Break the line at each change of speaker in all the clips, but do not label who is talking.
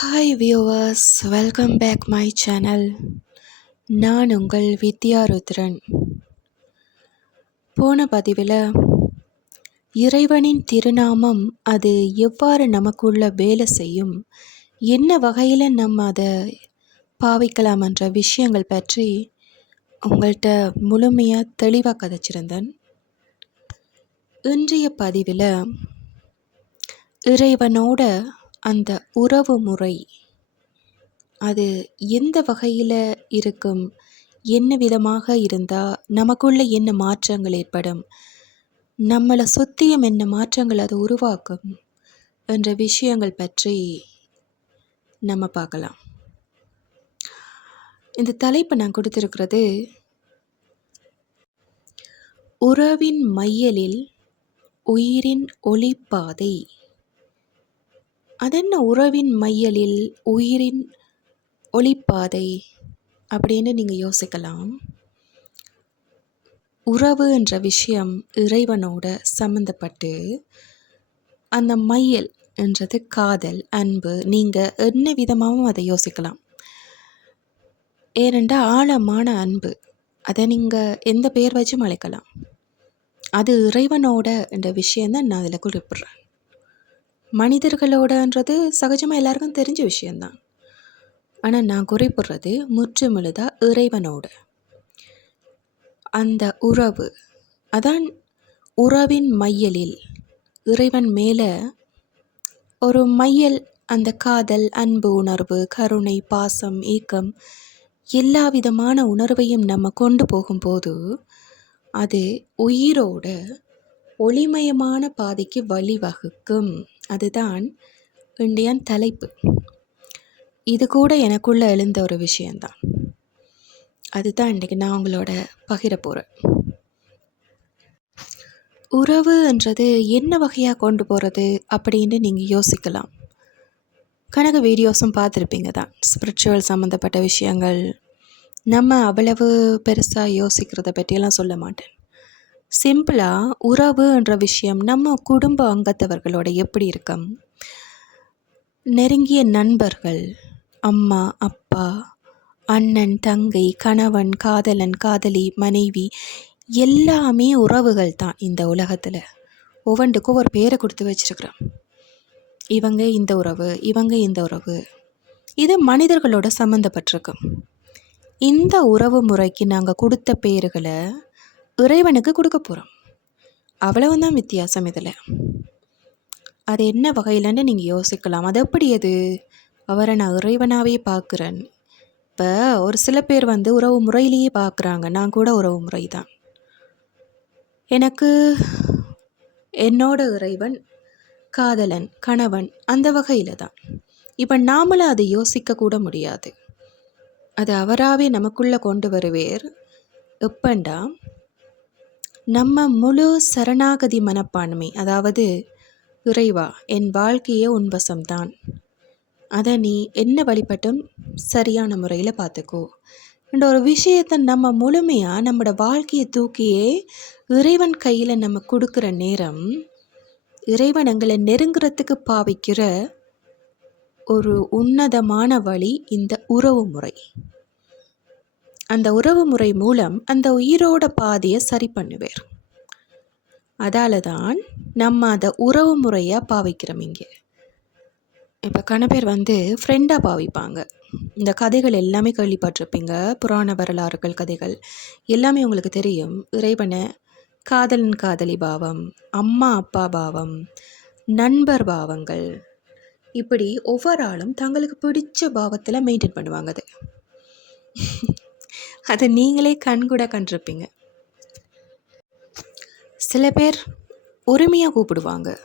Hi viewers welcome back my channel நான் உங்கள் வித்யா ருத்ரன் போன பதிவில் இறைவனின் திருநாமம் அது எவ்வாறு நமக்குள்ள வேலை செய்யும் என்ன வகையில் நம்ம அதை பாவிக்கலாம் என்ற விஷயங்கள் பற்றி உங்கள்கிட்ட முழுமையாக தெளிவாக கதைச்சிருந்தேன். இன்றைய பதிவில் இறைவனோட அந்த உறவு முறை. அது எந்த வகையில் இருக்கும்? என்ன விதமாக இருந்தால் நமக்குள்ளே என்ன மாற்றங்கள் ஏற்படும்? நம்மளை சுற்றியும் என்ன மாற்றங்கள் அது உருவாக்கும்? என்ற விஷயங்கள் பற்றி நம்ம பார்க்கலாம். இந்த தலைப்பு நான் கொடுத்துருக்கிறது உறவின் மையலில் உயிரின் ஒளிப்பாதை. அதென்ன உறவின் மையலில் உயிரின் ஒளிப்பாதை? அப்படின்னு நீங்கள் யோசிக்கலாம். உறவு என்ற விஷயம் இறைவனோட சம்மந்தப்பட்டு அந்த மையல் என்றது காதல் அன்பு நீங்கள் என்ன விதமாகவும் அதை யோசிக்கலாம். ஏனென்றால் ஆழமான அன்பு அதை நீங்கள் எந்த பெயர் வச்சும் அழைக்கலாம். அது இறைவனோட என்ற விஷயந்தான் நான் அதில் குறிப்பிட்றேன். மனிதர்களோடன்றது சகஜமாக எல்லாருக்கும் தெரிஞ்ச விஷயந்தான் ஆனால் நான் குறிப்பிட்றது முற்றுமுழுதா இறைவனோட. அந்த உறவு அதான் உறவின் மையலில் இறைவன் மேலே ஒரு மையல் அந்த காதல் அன்பு உணர்வு கருணை பாசம் ஏக்கம் எல்லா விதமான உணர்வையும் நம்ம கொண்டு போகும்போது அது உயிரோட ஒளிமயமான பாதைக்கு வழிவகுக்கும். அதுதான் இண்டியன் தலைப்பு. இது கூட எனக்குள்ளே எழுந்த ஒரு விஷயந்தான். அதுதான் இன்றைக்கி நான் உங்களோட பகிர போகிறேன் உறவுன்றது என்ன வகையாக கொண்டு போகிறது அப்படின்னு நீங்கள் யோசிக்கலாம். கணக்கு வீடியோஸும் பார்த்துருப்பீங்க தான். ஸ்பிரிச்சுவல் சம்மந்தப்பட்ட விஷயங்கள். நம்ம அவ்வளவு பெருசாக யோசிக்கிறத பற்றியெல்லாம் சொல்ல மாட்டேன். சிம்பிளாக உறவுன்ற விஷயம் நம்ம குடும்ப அங்கத்தவர்களோட எப்படி இருக்கும்? நெருங்கிய நண்பர்கள் அம்மா அப்பா அண்ணன் தங்கை கணவன் காதலன் காதலி மனைவி எல்லாமே உறவுகள் தான் இந்த உலகத்தில். ஒவ்வொன்றுக்கும் ஒரு பேரை கொடுத்து வச்சிருக்கிறோம். இவங்க இந்த உறவு இவங்க இந்த உறவு. இது மனிதர்களோட சம்மந்தப்பட்டிருக்கும். இந்த உறவு முறைக்கு நாங்கள் கொடுத்த பேர்களை இறைவனுக்கு கொடுக்க போகிறோம் அவ்வளவுதான் வித்தியாசம் இதில். அது என்ன வகையிலன்னு நீங்கள் யோசிக்கலாம். அது எப்படி அது? அவரை நான் இறைவனாகவே பார்க்குறேன். இப்போ ஒரு சில பேர் வந்து உறவு முறையிலேயே பார்க்குறாங்க. நான் கூட உறவு முறை தான் எனக்கு என்னோட இறைவன் காதலன் கணவன் அந்த வகையில் தான் இப்போ நாமளும் அதை யோசிக்க கூட முடியாது. அது அவராகவே நமக்குள்ளே கொண்டு வருவேர். எப்பண்டா? நம்ம முழு சரணாகதி மனப்பான்மை அதாவது இறைவா என் வாழ்க்கையே உன்வசம்தான் அதை நீ என்ன வழிபட்டும் சரியான முறையில் பார்த்துக்கோ. என்ற ஒரு விஷயத்தை நம்ம முழுமையாக நம்மளோட வாழ்க்கையை தூக்கியே இறைவன் கையில் நம்ம கொடுக்குற நேரம் இறைவன் எங்களை நெருங்குறதுக்கு பாவிக்கிற ஒரு உன்னதமான வழி இந்த உறவு முறை. அந்த உறவு முறை மூலம் அந்த உயிரோட பாதையை சரி பண்ணுவார். அதால தான் நம்ம அதை உறவு முறையாக பாவிக்கிறோம் இங்கே. இப்போ கணபேர் வந்து ஃப்ரெண்டாக பாவிப்பாங்க. இந்த கதைகள் எல்லாமே கேள்விப்பட்டிருப்பீங்க. புராண வரலாறுகள் கதைகள் எல்லாமே உங்களுக்கு தெரியும். இறைவனை காதலன் காதலி பாவம் அம்மா அப்பா பாவம் நண்பர் பாவங்கள். இப்படி ஒவ்வொரு ஆளும் தங்களுக்கு பிடிச்ச பாவத்தில் மெயின்டைன் பண்ணுவாங்க அது. அதை நீங்களே கண்கூட கண்டிருப்பீங்க. சில பேர் உரிமையாக கூப்பிடுவாங்க.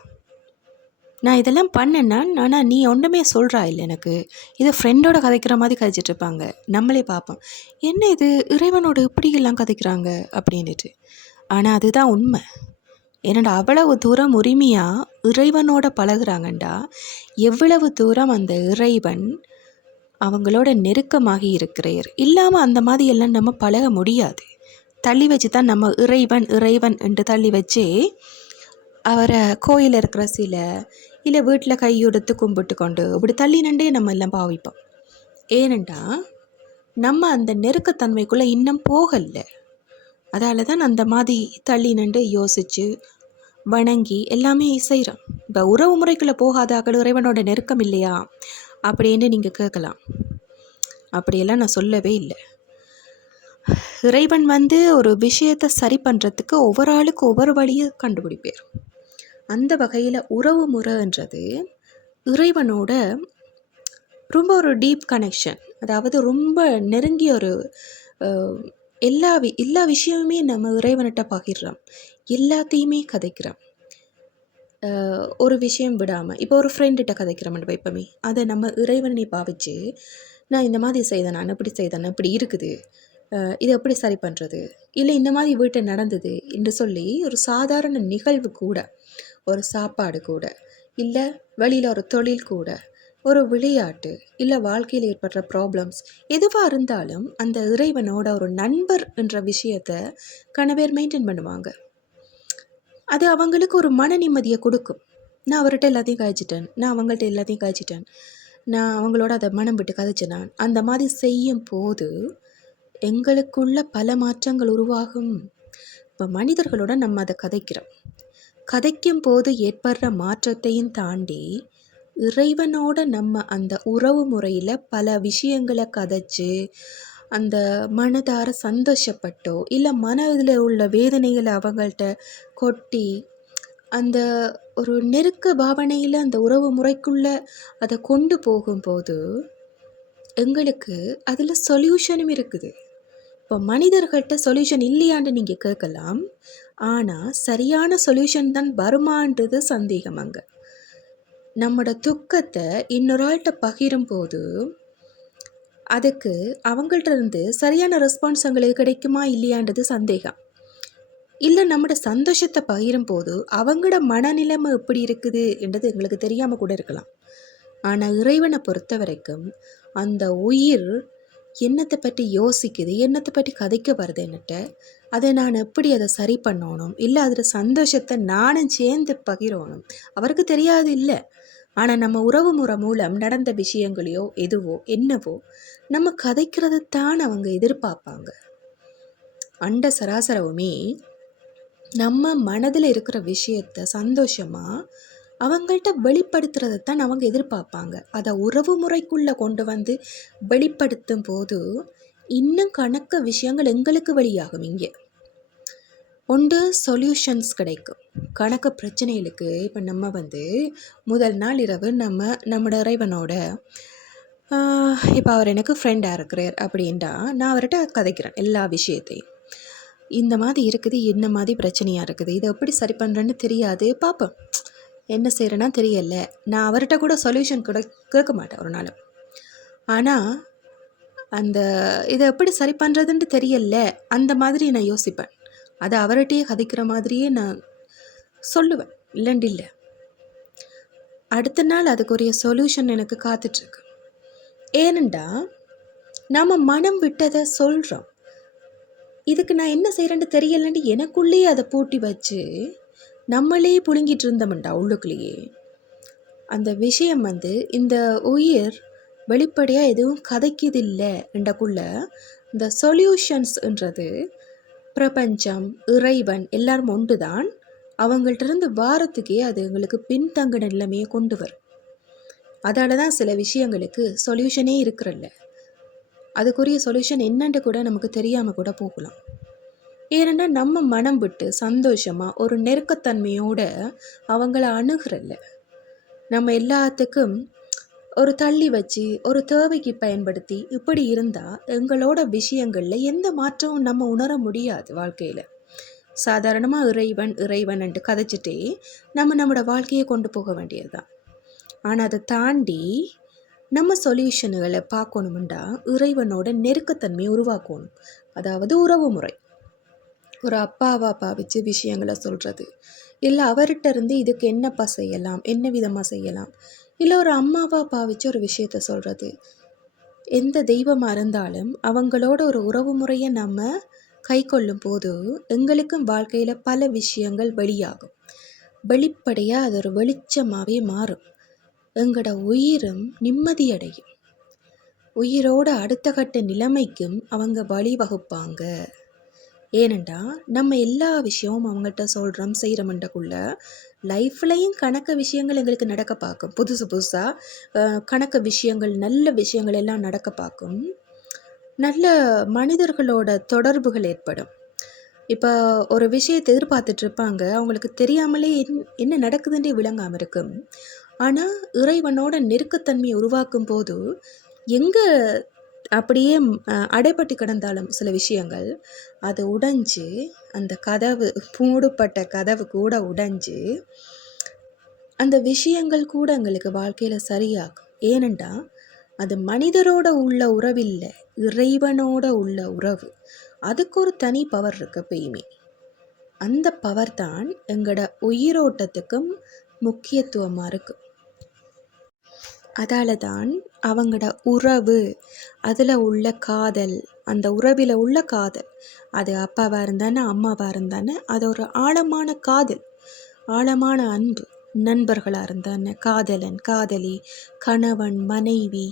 நான் இதெல்லாம் பண்ணேன்னா ஆனால் நீ ஒன்றுமே சொல்கிறா இல்லை எனக்கு. இதை ஃப்ரெண்டோட கதைக்கிற மாதிரி கதைச்சிட்டு இருப்பாங்க. நம்மளே பார்ப்போம். என்ன இது? இறைவனோட இப்படியெல்லாம் கதைக்கிறாங்க? அப்படின்ட்டு ஆனால் அதுதான் உண்மை. என்னடா அவ்வளவு தூரம் உரிமையாக இறைவனோட பழகுறாங்கண்டா? எவ்வளவு தூரம் அந்த இறைவன் அவங்களோட நெருக்கமாகி இருக்கிறார். இல்லாமல் அந்த மாதிரி எல்லாம் நம்ம பழக முடியாது. தள்ளி வச்சு தான் நம்ம இறைவன் இறைவன் என்று தள்ளி வச்சு அவரை கோயில் இருக்கிற சிலை இல்லை வீட்டில் கையெடுத்து கும்பிட்டு கொண்டு இப்படி தள்ளி நண்டே நம்ம எல்லாம் பாவிப்போம். ஏனெண்டா நம்ம அந்த நெருக்கத்தன்மைக்குள்ளே இன்னும் போகலை. அதால தான் அந்த மாதிரி தள்ளி நின்று யோசித்து வணங்கி எல்லாமே செய்கிறோம் இப்போ உறவு முறைக்குள்ளே போகாத அக்கள் இறைவனோட நெருக்கம் இல்லையா? அப்படின்னு நீங்கள் கேட்கலாம். அப்படியெல்லாம் நான் சொல்லவே இல்லை. இறைவன் வந்து ஒரு விஷயத்தை சரி பண்ணுறதுக்கு ஒவ்வொரு ஆளுக்கு ஒவ்வொரு வழியை கண்டுபிடிப்பார். அந்த வகையில் உறவு முறைன்றது இறைவனோட ரொம்ப ஒரு டீப் கனெக்ஷன் அதாவது ரொம்ப நெருங்கிய ஒரு எல்லா வி எல்லா விஷயமுமே நம்ம இறைவன்கிட்ட பகிர்றோம். எல்லாத்தையுமே கதைக்கிறோம். ஒரு விஷயம் விடாமல் இப்போ ஒரு ஃப்ரெண்டுகிட்ட கதைக்கிறோம் வைப்பமே அதை நம்ம இறைவனை பாவிச்சு நான் இந்த மாதிரி செய்தேன் நான் இப்படி செய்தேன் இப்படி இருக்குது இதை எப்படி சரி பண்ணுறது இல்லை இந்த மாதிரி வீட்டை நடந்தது என்று சொல்லி ஒரு சாதாரண நிகழ்வு கூட ஒரு சாப்பாடு கூட இல்லை வெளியில் ஒரு தொழில் கூட ஒரு விளையாட்டு இல்லை வாழ்க்கையில் ஏற்படுற ப்ராப்ளம்ஸ் எதுவாக இருந்தாலும் அந்த இறைவனோட ஒரு நண்பர் என்ற விஷயத்த கணவர் மெயின்டைன் பண்ணுவாங்க. அது அவங்களுக்கு ஒரு மன நிம்மதியை கொடுக்கும். நான் அவர்கிட்ட எல்லாத்தையும் காய்ச்சிட்டேன் நான் அவங்கள்ட்ட எல்லாத்தையும் காய்ச்சிட்டேன் நான் அவங்களோட அதை மனம் விட்டு கதைச்சேன் நான். அந்த மாதிரி செய்யும் போது எங்களுக்குள்ள பல மாற்றங்கள் உருவாகும். இப்போ மனிதர்களோட நம்ம அதை கதைக்கிறோம். கதைக்கும் போது ஏற்படுற மாற்றத்தையும் தாண்டி இறைவனோட நம்ம அந்த உறவு முறையில் பல விஷயங்களை கதைச்சு அந்த மனதார சந்தோஷப்பட்டோ இல்லை மனதில் உள்ள வேதனைகளை அவங்கள்ட்ட கொட்டி அந்த ஒரு நெருக்க பாவனையில் அந்த உறவு முறைக்குள்ளே அதை கொண்டு போகும்போது எங்களுக்கு அதில் சொல்யூஷனும் இருக்குது. இப்போ மனிதர்கள்ட்ட சொல்யூஷன் இல்லையான்னு நீங்கள் கேட்கலாம். ஆனால் சரியான சொல்யூஷன் தான் வருமான்றது சந்தேகம் அங்கே. நம்மளோட துக்கத்தை இன்னொரு ஆள்கிட்ட பகிரும் போது அதுக்கு அவங்கள்ட்ட இருந்து சரியான ரெஸ்பான்ஸ் அவங்களுக்கு கிடைக்குமா இல்லையான்றது சந்தேகம். இல்லை நம்மளோட சந்தோஷத்தை பகிரும் போது அவங்களோட மனநிலைமை எப்படி இருக்குது என்றது எங்களுக்கு தெரியாமல் கூட இருக்கலாம். ஆனால் இறைவனை பொறுத்த வரைக்கும் அந்த உயிர் என்னத்தை பற்றி யோசிக்குது என்னத்தை பற்றி கதைக்க வருதுன்னுட்டு அதை நான் எப்படி அதை சரி பண்ணணும் இல்லை அதில் சந்தோஷத்தை நானும் சேர்ந்து பகிரணும் அவருக்கு தெரியாது இல்லை. ஆனால் நம்ம உறவு முறை மூலம் நடந்த விஷயங்களையோ எதுவோ என்னவோ நம்ம கதைக்கிறதை தான் அவங்க எதிர்பார்ப்பாங்க. அண்ட சராசரவுமே நம்ம மனதில் இருக்கிற விஷயத்த சந்தோஷமாக அவங்கள்ட்ட வெளிப்படுத்துறதை தான் அவங்க எதிர்பார்ப்பாங்க. அதை உறவு முறைக்குள்ளே கொண்டு வந்து வெளிப்படுத்தும் போது இன்னும் கணக்க விஷயங்கள் எங்களுக்கு வெளியாகும் இங்கே. ஒன்று சொல்யூஷன்ஸ் கிடைக்கும். கணக்கு பிரச்சனைகளுக்கு இப்போ நம்ம வந்து முதல் நாள் இரவு நம்ம நம்மளோட இறைவனோட இப்போ அவர் எனக்கு ஃப்ரெண்டாக இருக்கிறார் அப்படின்டா நான் அவர்கிட்ட கதைக்கிறேன் எல்லா விஷயத்தையும். இந்த மாதிரி இருக்குது என்ன மாதிரி பிரச்சனையாக இருக்குது இதை எப்படி சரி பண்ணுறேன்னு தெரியாது பார்ப்போம் என்ன செய்கிறேன்னா தெரியல. நான் அவர்கிட்ட கூட சொல்யூஷன் கூட கேட்க மாட்டேன் ஒரு நாள் ஆனால் அந்த இதை எப்படி சரி பண்ணுறதுன்ட்டு தெரியல அந்த மாதிரி நான் யோசிப்பேன். அதை அவர்கிட்டயே கதைக்கிற மாதிரியே நான் சொல்லுவேன். இல்லைண்டு இல்லை. அடுத்த நாள் அதுக்குரிய சொல்யூஷன் எனக்கு காத்துட்ருக்கு. ஏனண்டா நாம் மனம் விட்டதை சொல்கிறோம் இதுக்கு நான் என்ன செய்கிறேன்னு தெரியலன்ட்டு எனக்குள்ளேயே அதை பூட்டி வச்சு நம்மளே புழுங்கிட்டு இருந்தோம்டா உள்ளுக்குள்ளேயே. அந்த விஷயம் வந்து இந்த உயிர் வெளிப்படையாக எதுவும் கதைக்குதில்லை என்றக்குள்ள இந்த சொல்யூஷன்ஸ்ன்றது பிரபஞ்சம் இறைவன் எல்லாரும் ஒன்று தான் அவங்கள்ட்ட இருந்து வாரத்துக்கே அது எங்களுக்கு பின்தங்கின நிலைமையை கொண்டு வரும். அதால தான் சில விஷயங்களுக்கு சொல்யூஷனே இருக்கிறல்ல. அதுக்குரிய சொல்யூஷன் என்னன்ட்டு கூட நமக்கு தெரியாமல் கூட போகலாம். ஏன்னா நம்ம மனம் விட்டு சந்தோஷமாக ஒரு நெருக்கத்தன்மையோடு அவங்கள அணுகிறல்ல. நம்ம எல்லாத்துக்கும் ஒரு தள்ளி வச்சு ஒரு தேவைக்கு பயன்படுத்தி இப்படி இருந்தால் எங்களோட விஷயங்களில் எந்த மாற்றமும் நம்ம உணர முடியாது வாழ்க்கையில். சாதாரணமாக இறைவன் இறைவன் என்று கதைச்சிட்டே நம்ம நம்மளோட வாழ்க்கையை கொண்டு போக வேண்டியது தான் ஆனால் அதை தாண்டி நம்ம சொல்யூஷனுகளை பார்க்கணுமெண்டா இறைவனோட நெருக்கத்தன்மையை உருவாக்கணும். அதாவது உறவு முறை. ஒரு அப்பாவா பாவிச்சு விஷயங்களை சொல்கிறது இல்லை அவர்கிட்ட இருந்து இதுக்கு என்னப்பா செய்யலாம் என்ன விதமாக செய்யலாம் இல்லை ஒரு அம்மாவா பாவிச்சு ஒரு விஷயத்த சொல்கிறது எந்த தெய்வமாக இருந்தாலும் அவங்களோட ஒரு உறவு முறையை நம்ம கை கொள்ளும் போது எங்களுக்கும் வாழ்க்கையில் பல விஷயங்கள் வெளியாகும். வெளிப்படையாக அது ஒரு வெளிச்சமாகவே மாறும். எங்களோட உயிரும் நிம்மதியடையும். உயிரோட அடுத்த கட்ட நிலைமைக்கும் அவங்க வழிவகுப்பாங்க. ஏனெண்டா நம்ம எல்லா விஷயமும் அவங்கள்ட்ட சொல்கிறோம் செய்கிறோம்ன்றக்குள்ள லைஃப்லையும் கணக்க விஷயங்கள் எங்களுக்கு நடக்க பார்க்கும். புதுசு புதுசாக கணக்க விஷயங்கள் நல்ல விஷயங்கள் எல்லாம் நடக்க பார்க்கும். நல்ல மனிதர்களோட தொடர்புகள் ஏற்படும். இப்போ ஒரு விஷயத்தை எதிர்பார்த்துட்டு இருப்பாங்க. அவங்களுக்கு தெரியாமலே என்ன நடக்குதுன்றே விளங்காமல் இருக்கும் ஆனால் இறைவனோட நெருக்கத்தன்மையை உருவாக்கும் போது எங்கே அப்படியே அடைப்பட்டு அடைபட்டு கிடந்தாலும் சில விஷயங்கள் அது உடைஞ்சு அந்த கதவு மூடப்பட்ட கதவு கூட உடைஞ்சு அந்த விஷயங்கள் கூட எங்களுக்கு வாழ்க்கையில் சரியாகும். ஏனென்றால் அது மனிதரோட உள்ள உறவில்லை இறைவனோட உள்ள உறவு. அதுக்கு ஒரு தனி பவர் இருக்கு எப்பயுமே. அந்த பவர் தான் எங்களோட உயிரோட்டத்துக்கும் முக்கியத்துவமாக இருக்குது அதால தான் அவங்களோட உறவு அதில் உள்ள காதல் அந்த உறவில் உள்ள காதல். அது அப்பாவாக இருந்தானே அம்மாவாக இருந்தானே அது ஒரு ஆழமான காதல். ஆழமான அன்பு நண்பர்களாக இருந்தானே காதலன் காதலி கணவன் மனைவி.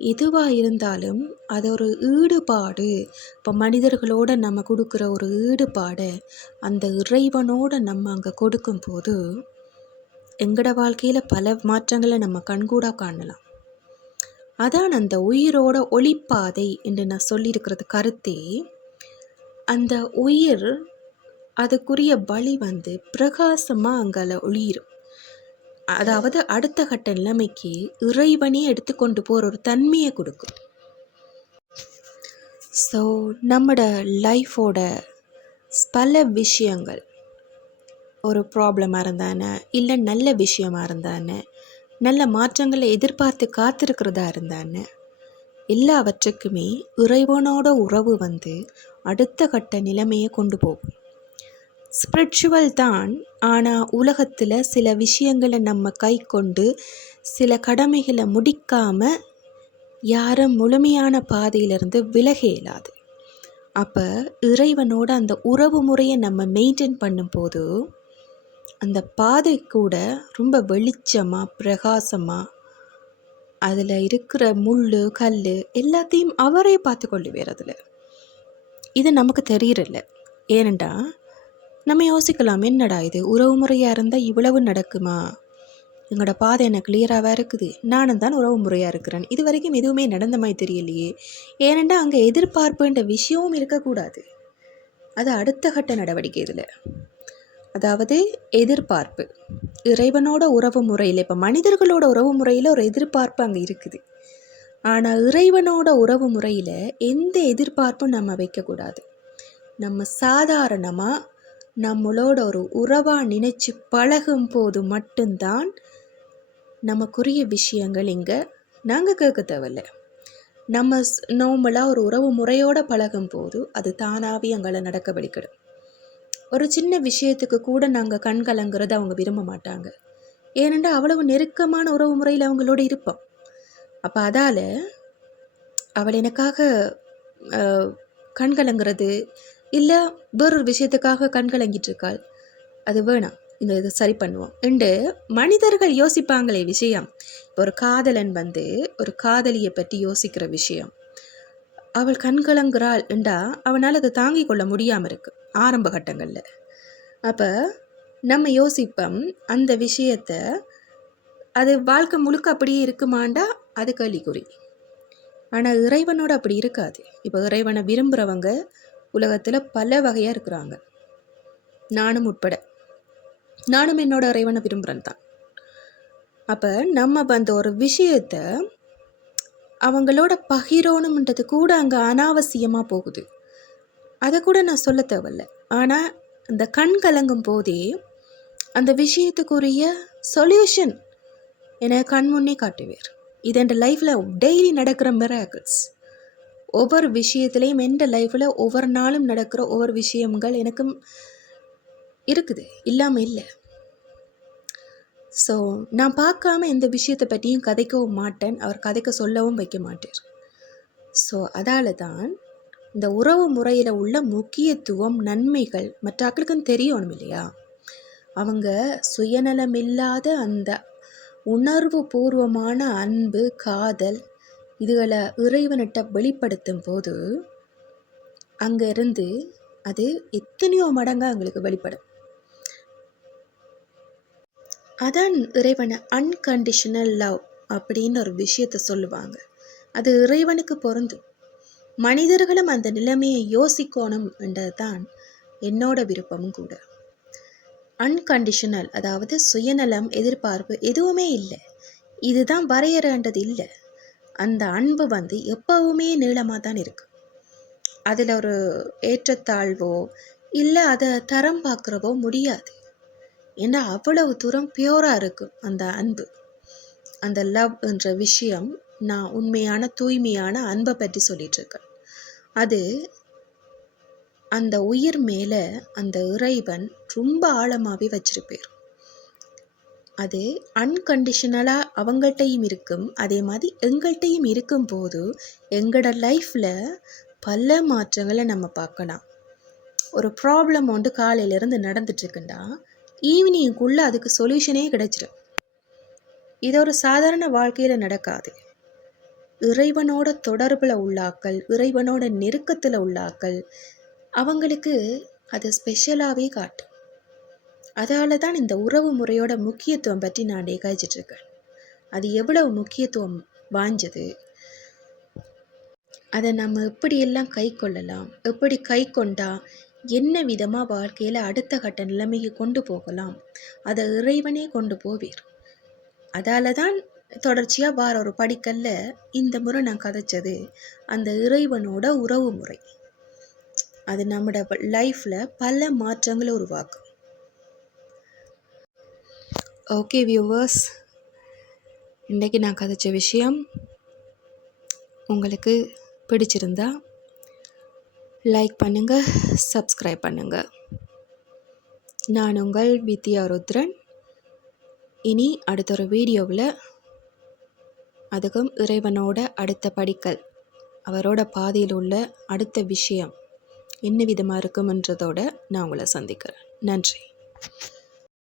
எதுவாக இருந்தாலும் அது ஒரு ஈடுபாடு. இப்போ மனிதர்களோட நம்ம கொடுக்குற ஒரு ஈடுபாடை அந்த இறைவனோட நம்ம அங்கே கொடுக்கும்போது எங்களோட வாழ்க்கையில் பல மாற்றங்களை நம்ம கண்கூடாக காணலாம். அதான் அந்த உயிரோட ஒளிப்பாதை என்று நான் சொல்லியிருக்கிறது கருத்தே. அந்த உயிர் அதுக்குரிய பலி வந்து பிரகாசமாக அங்கே ஒளிரும். அதாவது அடுத்த கட்ட நிலைமைக்கு இறைவனே எடுத்துக்கொண்டு போகிற ஒரு தன்மையை கொடுக்கும். ஸோ நம்மட லைஃபோட பல விஷயங்கள் ஒரு ப்ராப்ளமாக இருந்தானே? இல்லை நல்ல விஷயமா இருந்தானே? நல்ல மாற்றங்களை எதிர்பார்த்து காத்திருக்கிறதா இருந்தானே? எல்லாவற்றுக்குமே இறைவனோட உறவு வந்து அடுத்த கட்ட நிலைமையை கொண்டு போகும். ஸ்பிரிச்சுவல் தான் ஆனால் உலகத்தில் சில விஷயங்களை நம்ம கை கொண்டு சில கடமைகளை முடிக்காமல் யாரும் முழுமையான பாதையிலிருந்து விலக இயலாது அப்போ இறைவனோட அந்த உறவு முறையை நம்ம மெயின்டைன் பண்ணும்போது அந்த பாதை கூட ரொம்ப வெளிச்சமாக பிரகாசமாக அதில் இருக்கிற முள் கல் எல்லாத்தையும் அவரே பார்த்து கொள்ளுவார் அதில். இது நமக்கு தெரியறதில்ல. ஏனண்டா நம்ம யோசிக்கலாம் என்னடா இது உறவு முறையாக இருந்தால் இவ்வளவு நடக்குமா? எங்களோட பாதை எனக்கு கிளியராகவே இருக்குது? நானும் தான் உறவு முறையாக இருக்கிறேன். இது வரைக்கும் எதுவுமே நடந்த மாதிரி தெரியலையே. ஏனண்டா அங்கே எதிர்பார்ப்புன்ற விஷயமும் இருக்கக்கூடாது. அது அடுத்த கட்ட நடவடிக்கை இதில். அதாவது எதிர்பார்ப்பு. இறைவனோட உறவு முறையில் இப்போ மனிதர்களோட உறவு முறையில் ஒரு எதிர்பார்ப்பு அங்கே இருக்குது. ஆனால் இறைவனோட உறவு முறையில் எந்த எதிர்பார்ப்பும் நம்ம வைக்கக்கூடாது நம்ம சாதாரணமாக நம்மளோட ஒரு உறவாக நினைச்சு பழகும் போது மட்டும்தான் நமக்குரிய விஷயங்கள் இங்கே நாங்கள் கேட்க தேவையில்ல. நம்ம நோம்பலாக ஒரு உறவு முறையோடு பழகும் போது அது தானாகவே எங்களை நடக்க வலிக்கிடும் ஒரு சின்ன விஷயத்துக்கு கூட நாங்கள் கண் கலங்குறத அவங்க விரும்ப மாட்டாங்க. ஏனென்றால் அவ்வளவு நெருக்கமான உறவு முறையில் அவங்களோட இருப்போம். அப்போ அதால் அவள் எனக்காக கண்கலங்கிறது கண் கலங்குறது இல்லை வேறொரு விஷயத்துக்காக கண் கலங்கிட்டு இருக்காள். அது வேணாம். இந்த இதை சரி பண்ணுவோம். ரெண்டு மனிதர்கள் யோசிப்பாங்களே விஷயம். இப்போ ஒரு காதலன் வந்து ஒரு காதலியை பற்றி யோசிக்கிற விஷயம். அவள் கண்கலங்கிறாள் என்றா அவனால் அதை தாங்கிக் கொள்ள முடியாமல் இருக்கு ஆரம்ப கட்டங்களில். அப்போ நம்ம யோசிப்போம் அந்த விஷயத்த அது வாழ்க்கை முழுக்க அப்படியே இருக்குமாண்டா? அது கேள்விக்குறி. ஆனால் இறைவனோட அப்படி இருக்காது. இப்போ இறைவனை விரும்புகிறவங்க உலகத்தில் பல வகையாக இருக்கிறாங்க. நானும் உட்பட. நானும் என்னோட இறைவனை விரும்புகிறேன் தான் அப்போ நம்ம அந்த ஒரு விஷயத்த அவங்களோட பகிரோணுன்றது கூட அங்கே அனாவசியமாக போகுது. அதை கூட நான் சொல்ல தேவையில்ல. ஆனால் அந்த கண் கலங்கும் போதே அந்த விஷயத்துக்குரிய சொல்யூஷன் என கண் முன்னே காட்டுவார். இது என் லைஃப்பில் டெய்லி நடக்கிற மிராக்கிள்ஸ் ஒவ்வொரு விஷயத்துலேயும் எந்த லைஃப்பில் ஒவ்வொரு நாளும் நடக்கிற ஒவ்வொரு விஷயங்கள் எனக்கும் இருக்குது. இல்லாமல் இல்லை. ஸோ நான் பார்க்காம எந்த விஷயத்தை பற்றியும் கதைக்கவும் மாட்டேன். அவர் கதைக்க சொல்லவும் வைக்க மாட்டார். ஸோ அதால் தான் இந்த உறவு முறையில் உள்ள முக்கியத்துவம் நன்மைகள் மற்றவர்களுக்கும் தெரியணும் இல்லையா? அவங்க சுயநலமில்லாத அந்த உணர்வு பூர்வமான அன்பு காதல் இதுகளை இறைவனிட்ட வெளிப்படுத்தும் போது அங்கே இருந்து அது எத்தனையோ மடங்காக அவங்களுக்கு வெளிப்படும். அதான் இறைவனை அன்கண்டிஷனல் லவ் அப்படின்னு ஒரு விஷயத்த சொல்லுவாங்க. அது இறைவனுக்கு பொருந்தும். மனிதர்களும் அந்த நிலைமையை யோசிக்கணும் என்றது தான் என்னோட விருப்பமும் கூட. அன்கண்டிஷனல் அதாவது சுயநலம் எதிர்பார்ப்பு எதுவுமே இல்லை. இதுதான் வரையறன்றது இல்லை. அந்த அன்பு வந்து எப்பவுமே நீளமாக தான் இருக்கு. அதில் ஒரு ஏற்றத்தாழ்வோ இல்லை அதை தரம் பார்க்குறவோ முடியாது. ஏன்னா அவ்வளவு தூரம் பியூராக இருக்கும் அந்த அன்பு. அந்த லவ் என்ற விஷயம் நான் உண்மையான தூய்மையான அன்பை பற்றி சொல்லிட்டு இருக்கேன். அது அந்த உயிர் மேலே அந்த இறைவன் ரொம்ப ஆழமாகவே வச்சிருப்பார். அது அன்கண்டிஷனலாக அவங்கள்ட்டையும் இருக்கும். அதே மாதிரி எங்கள்கிட்டையும் இருக்கும் போது எங்களோட லைஃப்பில் பல மாற்றங்களை நம்ம பார்க்கலாம். ஒரு ப்ராப்ளம் வந்து காலையிலேருந்து நடந்துட்டுருக்குண்டா ஈவினிங்குள்ளே அதுக்கு சொல்யூஷனே கிடைச்சிடும் இது ஒரு சாதாரண வாழ்க்கையில் நடக்காது. இறைவனோட தொடர்பில் உள்ளாக்கள் இறைவனோட நெருக்கத்தில் உள்ளாக்கள் அவங்களுக்கு அது ஸ்பெஷலாகவே காட்டும் அதால தான் இந்த உறவு முறையோட முக்கியத்துவம் பற்றி நான் டேகாய்ச்சிட்ருக்கேன் அது எவ்வளவு முக்கியத்துவம் வாஞ்சது அதை நம்ம எப்படியெல்லாம் கை கொள்ளலாம் எப்படி கை கொண்டா என்ன விதமாக வாழ்க்கையில் அடுத்த கட்ட நிலைமைக்கு கொண்டு போகலாம்? அதை இறைவனே கொண்டு போவீர். அதால் தான் தொடர்ச்சியாக வார ஒரு படிக்கல்ல இந்த முறை நான் கதைச்சது. அந்த இறைவனோட உறவு முறை. அது நம்மளோட லைஃப்பில் பல மாற்றங்களை உருவாக்கும். ஓகே வியூவர்ஸ் இன்றைக்கி நான் கதைச்ச விஷயம் உங்களுக்கு பிடிச்சிருந்தா லைக் பண்ணுங்கள் சப்ஸ்கிரைப் பண்ணுங்கள் நான் உங்கள் வித்யா ருத்ரன். இனி அடுத்த ஒரு வீடியோவில் அதுக்கும் இறைவனோட அடுத்த படிக்கல் அவரோட பாதையில் உள்ள அடுத்த விஷயம் என்ன விதமாக இருக்கும்ன்றதோட நான் உங்களை சந்திக்கிறேன். நன்றி.